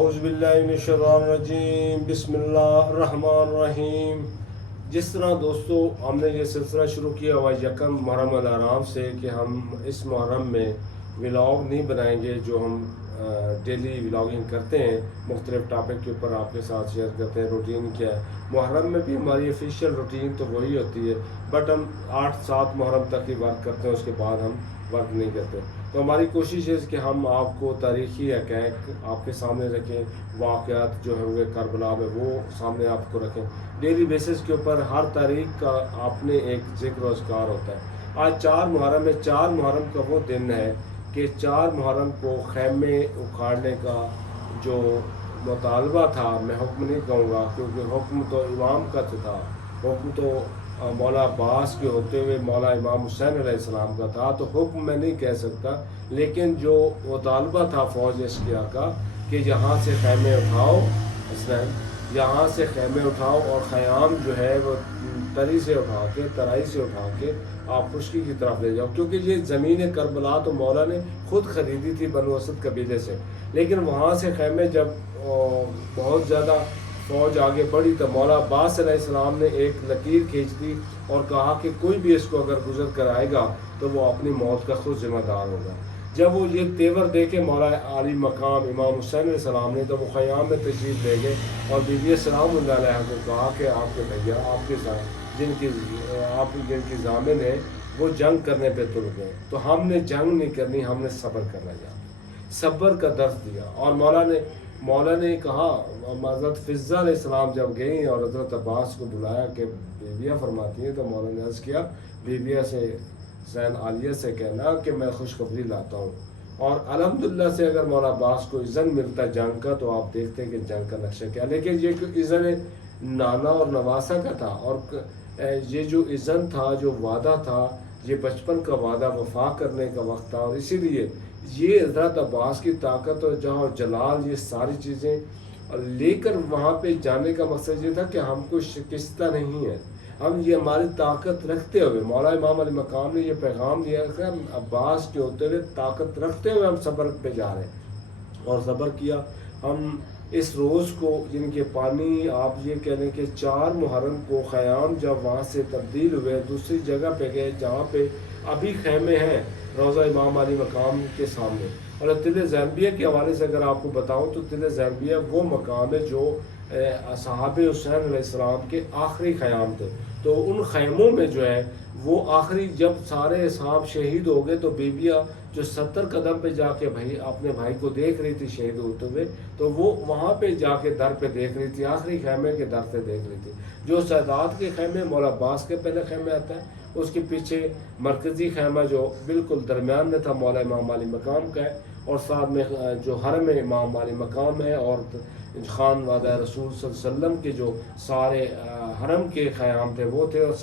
اعوذ باللہ من الشیطان الرجیم، بسم اللہ الرحمن الرحیم۔ جس طرح دوستو ہم نے یہ سلسلہ شروع کیا ہوا یکم محرم الحرام سے کہ ہم اس محرم میں ولاگ نہیں بنائیں گے، جو ہم ڈیلی ولاگنگ کرتے ہیں، مختلف ٹاپک کے اوپر آپ کے ساتھ شیئر کرتے ہیں۔ روٹین کیا ہے محرم میں بھی ہماری آفیشیل روٹین تو وہی ہوتی ہے، بٹ ہم 8-7 محرم تک ہی ورک کرتے ہیں، اس کے بعد ہم ورک نہیں کرتے۔ تو ہماری کوشش ہے کہ ہم آپ کو تاریخی حقائق آپ کے سامنے رکھیں، واقعات جو ہوئے کربلا میں وہ سامنے آپ کو رکھیں۔ ڈیلی بیسس کے اوپر ہر تاریخ کا آپ نے ایک ذکر و اذکار ہوتا ہے۔ آج 4 محرم ہے۔ 4 محرم کا وہ دن ہے کہ 4 محرم کو خیمے اکھاڑنے کا جو مطالبہ تھا، میں حکم نہیں کہوں گا کیونکہ حکم تو امام کا تھا، حکم تو مولا عباس کے ہوتے ہوئے مولا امام حسین علیہ السلام کا تھا، تو حکم میں نہیں کہہ سکتا، لیکن جو مطالبہ تھا فوج اشقیاء کا کہ یہاں سے خیمے اٹھاؤ، یہاں سے خیمے اٹھاؤ اور خیام جو ہے وہ ترائی سے اٹھا کے آپ خشکی کی طرف لے جاؤ، کیونکہ یہ زمین کربلا تو مولا نے خود خریدی تھی بنو اسد قبیلے سے، لیکن وہاں سے خیمے جب بہت زیادہ فوج آگے بڑھی تو مولا عباس علیہ السلام نے ایک لکیر کھینچ دی اور کہا کہ کوئی بھی اس کو اگر گزر کر آئے گا تو وہ اپنی موت کا خود ذمہ دار ہوگا۔ جب وہ یہ تیور دیکھے مولا علی مقام امام حسین علیہ السلام نے، تو وہ خیام میں تشریف لے گئے اور بی بی سلام اللہ علیہ کو کہا کہ آپ کے بھیا آپ کے ساتھ جن کی ضامن ہے وہ جنگ کرنے پہ تل گئے، تو ہم نے جنگ نہیں کرنی، ہم نے صبر کرنا جانا، صبر کا درس دیا۔ اور مولا نے کہا، حضرت فضہ علیہ السلام جب گئیں اور حضرت عباس کو بلایا کہ بیبیاں فرماتی ہیں، تو مولا نے عرض کیا بیبیاں سے زین عالیہ سے کہنا کہ میں خوشخبری لاتا ہوں، اور الحمدللہ سے اگر مولا عباس کو اذن ملتا جنگ کا تو آپ دیکھتے ہیں کہ جنگ کا نقشہ کیا، لیکن یہ اذن نانا اور نواسا کا تھا، اور یہ جو اذن تھا، جو وعدہ تھا، یہ بچپن کا وعدہ وفا کرنے کا وقت تھا، اور اسی لیے یہ حضرت عباس کی طاقت اور جہاں جلال، یہ ساری چیزیں لے کر وہاں پہ جانے کا مقصد یہ تھا کہ ہم کو شکستہ نہیں ہے، ہم یہ ہماری طاقت رکھتے ہوئے، مولا امام علی مقام نے یہ پیغام دیا کہ ہم عباس کے ہوتے ہوئے طاقت رکھتے ہوئے ہم صبر پہ جا رہے ہیں، اور صبر کیا۔ ہم اس روز کو جن کے پانی آپ یہ کہہ لیں کہ 4 محرم کو خیام جب وہاں سے تبدیل ہوئے، دوسری جگہ پہ گئے جہاں پہ ابھی خیمے ہیں روضہ امام علی مقام کے سامنے۔ اور تل زینبیہ کے حوالے سے اگر آپ کو بتاؤں تو تل زینبیہ وہ مقام ہے جو صحاب حسین علیہ السلام کے آخری خیام تھے، تو ان خیموں میں جو ہے وہ آخری جب سارے اصحاب شہید ہو گئے تو بیبیاں جو 70 قدم پہ جا کے اپنے بھائی کو دیکھ رہی تھی شہید ہوتے ہوئے، تو وہ وہاں پہ جا کے در پہ دیکھ رہی تھی، آخری خیمے کے در پہ دیکھ رہی تھی۔ جو سادات کے خیمے مولا عباس کے پہلے خیمے آتا ہے، اس کے پیچھے مرکزی خیمہ جو بالکل درمیان میں تھا مولا امام علی مقام کا ہے، اور ساتھ میں جو حرم امام علی مقام ہے اور خان وعدہ رسول صلی اللہ علیہ وسلم کے جو سارے حرم کے خیام تھے وہ تھے، اور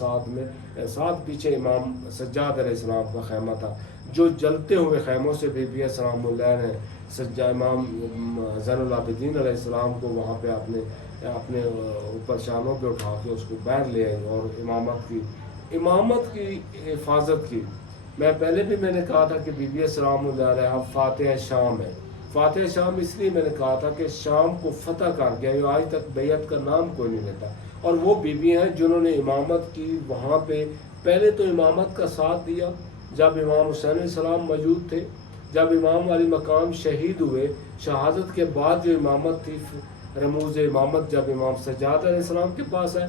ساتھ پیچھے امام سجاد علیہ السلام کا خیمہ تھا۔ جو جلتے ہوئے خیموں سے بی بی سلام اللہ نے امام زین العابدین علیہ السلام کو وہاں پہ اپنے اوپر شانوں پہ اٹھا کے اس کو باہر لے آئے اور امامت کی حفاظت کی۔ پہلے بھی میں نے کہا تھا کہ بی بی سلام اللہ علیہ فاتح شام ہے۔ فاتح شام اس لیے میں نے کہا تھا کہ شام کو فتح کر گیا، یہ آج تک بیعت کا نام کوئی نہیں لیتا، اور وہ بیویاں ہیں جنہوں نے امامت کی وہاں پہ۔ پہلے تو امامت کا ساتھ دیا جب امام حسین علیہ السلام موجود تھے، جب امام علی مقام شہید ہوئے، شہادت کے بعد جو امامت تھی، رموز امامت جب امام سجاد علیہ السلام کے پاس ہے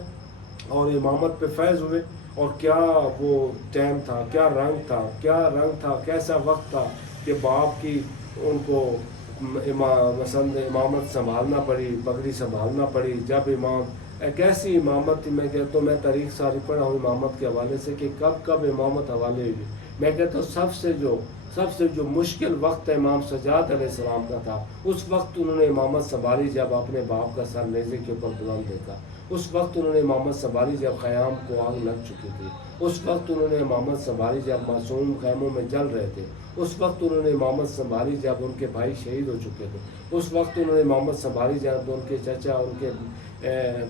اور امامت پہ فیض ہوئے، اور کیا وہ ٹائم تھا، کیا رنگ تھا، کیسا وقت تھا کہ باپ کی ان کو مثلا امامت سنبھالنا پڑی، پگڑی سنبھالنا پڑی۔ جب ایک ایسی امامت تھی، میں کہتا ہوں، میں تاریخ ساری پڑھا ہوں امامت کے حوالے سے کہ کب امامت حوالے ہوئی، میں کہتا ہوں سب سے جو مشکل وقت امام سجاد علیہ السلام کا تھا، اس وقت انہوں نے امامت سنبھالی جب اپنے باپ کا سر نیزے کے اوپر بلند دیکھا، اس وقت انہوں نے امامت سنبھالی جب خیام کو آگ لگ چکی تھی، اس وقت انہوں نے امامت سنبھالی جب معصوم خیموں میں جل رہے تھے، اس وقت انہوں نے امامت سنبھالی جب ان کے بھائی شہید ہو چکے تھے، اس وقت انہوں نے امامت سنبھالی جب ان کے چچا، ان کے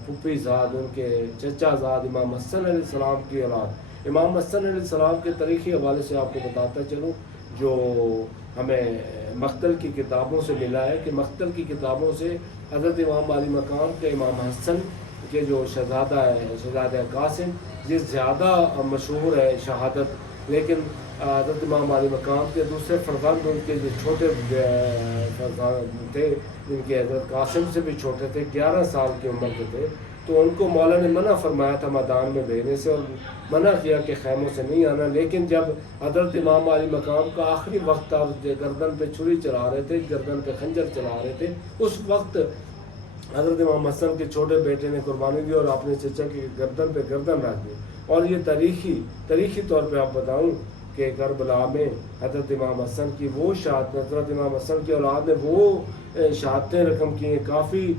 پھپھی زاد، ان کے چچا زاد امام حسن علیہ السلام کی اولاد۔ امام حسن علیہ السلام کے تاریخی حوالے سے آپ کو بتاتا چلوں، جو ہمیں مقتل کی کتابوں سے ملا ہے کہ مقتل کی کتابوں سے حضرت امام علی مقام کے امام حسن کے جو شہزادہ ہے، شہزادہ قاسم، یہ زیادہ مشہور ہے شہادت، لیکن حضرت امام علی مقام کے دوسرے فرزند ان کے جو چھوٹے فرزند تھے، جن کے حضرت قاسم سے بھی چھوٹے تھے، 11 سال کی عمر کے تھے، تو ان کو مولا نے منع فرمایا تھا میدان میں بھیجنے سے، اور منع کیا کہ خیموں سے نہیں آنا۔ لیکن جب حضرت امام علی مقام کا آخری وقت تھا، گردن پہ چھری چلا رہے تھے، گردن پہ خنجر چلا رہے تھے، اس وقت حضرت امام حسن کے چھوٹے بیٹے نے قربانی دی اور اپنے چچا کی گردن پہ گردن رکھ دی۔ اور یہ تاریخی طور پہ آپ بتاؤں کہ کربلا میں حضرت امام حسن کی وہ شہادت، حضرت امام حسن کی اولاد نے وہ شہادتیں رقم کی ہیں۔ کافی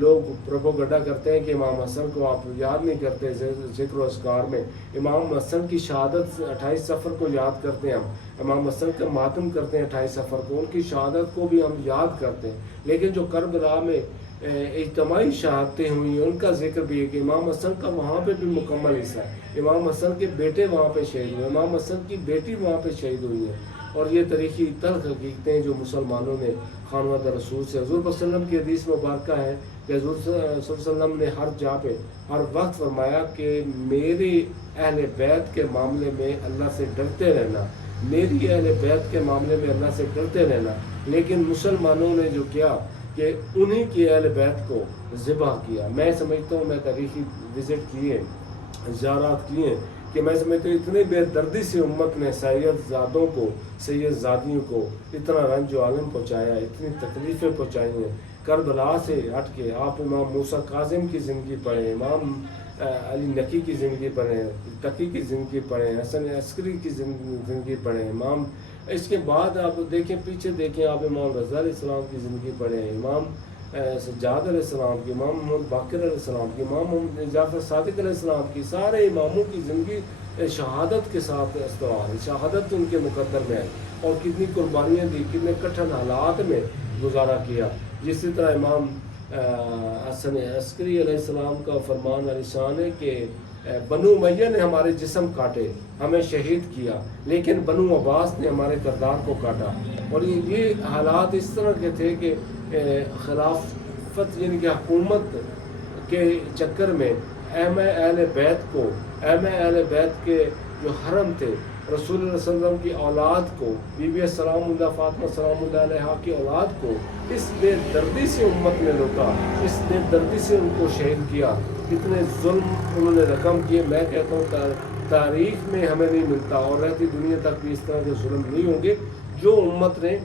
لوگ پروپوگنڈا کرتے ہیں کہ امام حسن کو آپ یاد نہیں کرتے ذکر و اذکار میں۔ امام حسن کی شہادت 28 صفر کو یاد کرتے ہیں ہم، امام حسن کا ماتم کرتے ہیں 28 صفر کو، ان کی شہادت کو بھی ہم یاد کرتے ہیں۔ لیکن جو کربلا میں اجتماعی شہادتیں ہوئی، ان کا ذکر بھی ہے کہ امام حسن کا وہاں پہ بھی مکمل حصہ ہے۔ امام حسن کے بیٹے وہاں پہ شہید ہوئے، امام حسن کی بیٹی وہاں پہ شہید ہوئی ہے۔ اور یہ تاریخی تلخ حقیقتیں جو مسلمانوں نے خانوادہ رسول سے، حضور صلی اللہ علیہ وسلم کی حدیث مبارکہ ہے کہ حضور صلی اللہ علیہ وسلم نے ہر جا پہ ہر وقت فرمایا کہ میرے اہل بیت کے معاملے میں اللہ سے ڈرتے رہنا، میری اہل بیت کے معاملے میں اللہ سے ڈرتے رہنا۔ لیکن مسلمانوں نے جو کیا کہ انہی کی اہل بیت کو ذبح کیا۔ میں سمجھتا ہوں، میں تاریخی وزٹ کیے، زیارات کیے، کہ میں سمجھتا ہوں اتنی بے دردی سے امت نے سید زادوں کو، سید زادیوں کو اتنا رنج و عالم پہنچایا، اتنی تکلیفیں پہنچائی ہیں۔ کربلا سے ہٹ کے آپ امام موسیٰ کاظم کی زندگی پڑھیں، امام علی نقی کی زندگی پڑھیں، تقی کی زندگی پڑھیں، حسن عسکری کی زندگی پڑھیں، امام، اس کے بعد آپ دیکھیں پیچھے دیکھیں، آپ امام رضا علیہ السلام کی زندگی پڑھیں، امام سجاد علیہ السلام کی، امام محمد باقر علیہ السلام کی، امام محمد جعفر صادق علیہ السلام کی، سارے اماموں کی زندگی شہادت کے ساتھ استوار ہے، شہادت ان کے مقدر میں ہے، اور کتنی قربانیاں دی، کتنے کٹھن حالات میں گزارا کیا۔ جسی طرح امام حسن عسکری علیہ السلام کا فرمان علی شان ہے کہ بنو امیہ نے ہمارے جسم کاٹے، ہمیں شہید کیا، لیکن بنو عباس نے ہمارے کردار کو کاٹا۔ اور یہ حالات اس طرح کے تھے کہ خلافت یعنی کہ حکومت کے چکر میں اہم اہل بیت کے جو حرم تھے، رسول اللہ صلی اللہ علیہ وسلم کی اولاد کو، بی بی سلام اللہ، فاطمہ سلام اللہ علیہا کی اولاد کو اس بے دردی سے امت نے لوٹا، اس بے دردی سے ان کو شہید کیا، اتنے ظلم انہوں نے رقم کیے۔ میں کہتا ہوں تاریخ میں ہمیں نہیں ملتا، اور رہتی دنیا تک بھی اس طرح کے ظلم نہیں ہوں گے جو امت نے۔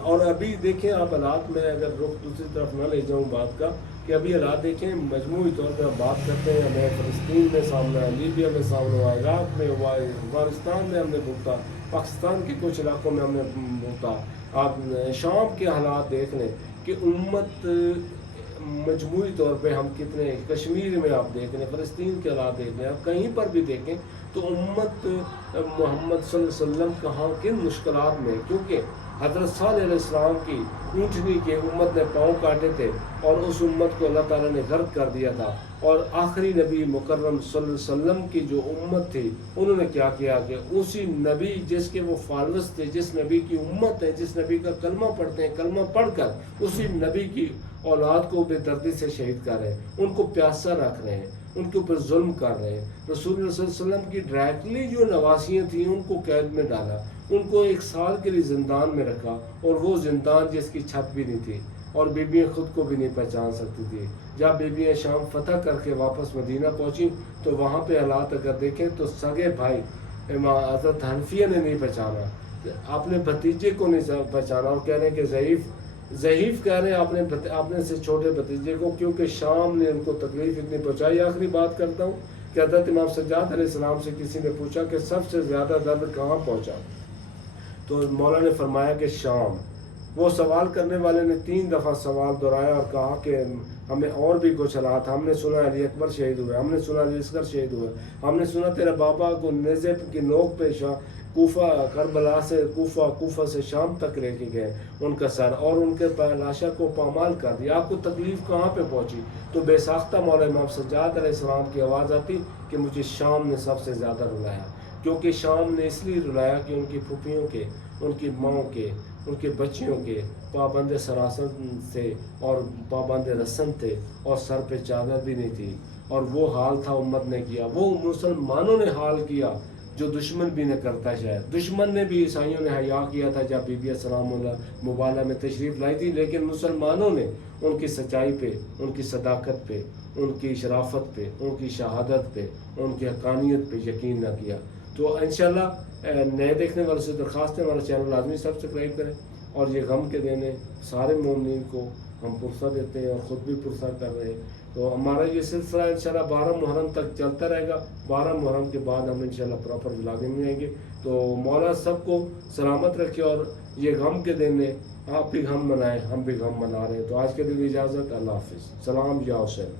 اور ابھی دیکھیں آپ حالات میں، اگر رخ دوسری طرف نہ لے جاؤں بات کا، کہ ابھی حالات دیکھیں مجموعی طور پر ہم بات کرتے ہیں، ہمیں فلسطین میں سامنا ہے، لیبیا میں سامنا ہوا، عراق میں ہوا، افغانستان میں ہم نے بھگتا، پاکستان کے کچھ علاقوں میں ہم نے بھگتا، آپ شام کے حالات دیکھ لیں کہ امت مجموعی طور پہ ہم کتنے، کشمیر میں آپ دیکھ لیں، فلسطین کے حالات دیکھ لیں، آپ کہیں پر بھی دیکھیں تو امت محمد صلی اللہ علیہ وسلم کہاں کن مشکلات میں، کیونکہ حضرت صالح علیہ السلام کی اونٹنی کے امت نے پاؤں کاٹے تھے، اور اس امت کو اللہ تعالیٰ نے غرق کر دیا تھا۔ اور آخری نبی مکرم صلی اللہ علیہ وسلم کی جو امت تھی، انہوں نے کیا کیا کہ اسی نبی جس کے وہ فالوز تھے، جس نبی کی امت ہے، جس نبی کا کلمہ پڑھتے ہیں، کلمہ پڑھ کر اسی نبی کی اولاد کو بے دردی سے شہید کر رہے ہیں، ان کو پیاسا رکھ رہے ہیں، ان کے اوپر ظلم کر رہے ہیں۔ رسول اللہ صلی اللہ علیہ وسلم کی ڈائریکٹلی جو نواسیاں تھیں ان کو قید میں ڈالا، ان کو 1 سال کے لیے زندان میں رکھا، اور وہ زندان جس کی چھت بھی نہیں تھی، اور بیویاں خود کو بھی نہیں پہچان سکتی تھی۔ جب بیویاں شام فتح کر کے واپس مدینہ پہنچی تو وہاں پہ حالات اگر دیکھیں تو سگے بھائی حضرت حنفیہ نے نہیں پہچانا، اپنے بھتیجے کو نہیں پہچانا، اور کہہ رہے ہیں کہ ضعیف کہہ رہے ہیں اپنے سے چھوٹے بھتیجے کو، کیونکہ شام نے ان کو تکلیف اتنی پہنچائی۔ آخری بات کرتا ہوں کہ حضرت امام سجاد علیہ السلام سے کسی نے پوچھا کہ سب سے زیادہ درد کہاں پہنچا، تو مولا نے فرمایا کہ شام۔ وہ سوال کرنے والے نے 3 دفعہ سوال دہرایا اور کہا کہ ہمیں اور بھی کچھ حالات، ہم نے سنا علی اکبر شہید ہوئے، ہم نے سنا علی اصغر شہید ہوئے، ہم نے سنا تیرے بابا کو نیزے کی نوک پہ کوفہ، کربلا سے کوفہ سے شام تک لے کے گئے ان کا سر، اور ان کے لاشا کو پامال کر دیا۔ آپ کو تکلیف کہاں پہ پہنچی؟ تو بے ساختہ مولا امام سجاد علیہ السلام کی آواز آتی کہ مجھے شام نے سب سے زیادہ رلایا، کیونکہ شام نے اس لیے رلایا کہ ان کی پھوپھیوں کے، ان کی ماؤں کے، ان کے بچیوں کے پابند سراسن تھے اور پابند رسم تھے اور سر پہ چادر بھی نہیں تھی، اور وہ حال تھا امت نے کیا، وہ مسلمانوں نے حال کیا جو دشمن بھی نہ کرتا شاید۔ دشمن نے بھی، عیسائیوں نے حیا کیا تھا جب بی بی السلام مبالہ میں تشریف لائی تھی، لیکن مسلمانوں نے ان کی سچائی پہ، ان کی صداقت پہ، ان کی شرافت پہ، ان کی شہادت پہ، ان کی حقانیت پہ یقین نہ کیا۔ تو انشاءاللہ نئے دیکھنے والوں سے درخواست ہے ہمارا چینل لازمی سبسکرائب کریں، اور یہ غم کے دن ہے، سارے مومنین کو ہم پرسہ دیتے ہیں اور خود بھی پرسہ کر رہے ہیں۔ تو ہمارا یہ سلسلہ انشاءاللہ 12 محرم تک چلتا رہے گا۔ 12 محرم کے بعد ہم انشاءاللہ پراپر ولاگنگ میں آئیں گے۔ تو مولا سب کو سلامت رکھے، اور یہ غم کے دن ہے، آپ بھی غم منائیں، ہم بھی غم منا رہے ہیں۔ تو آج کے دن اجازت، اللہ حافظ، سلام یا حسین۔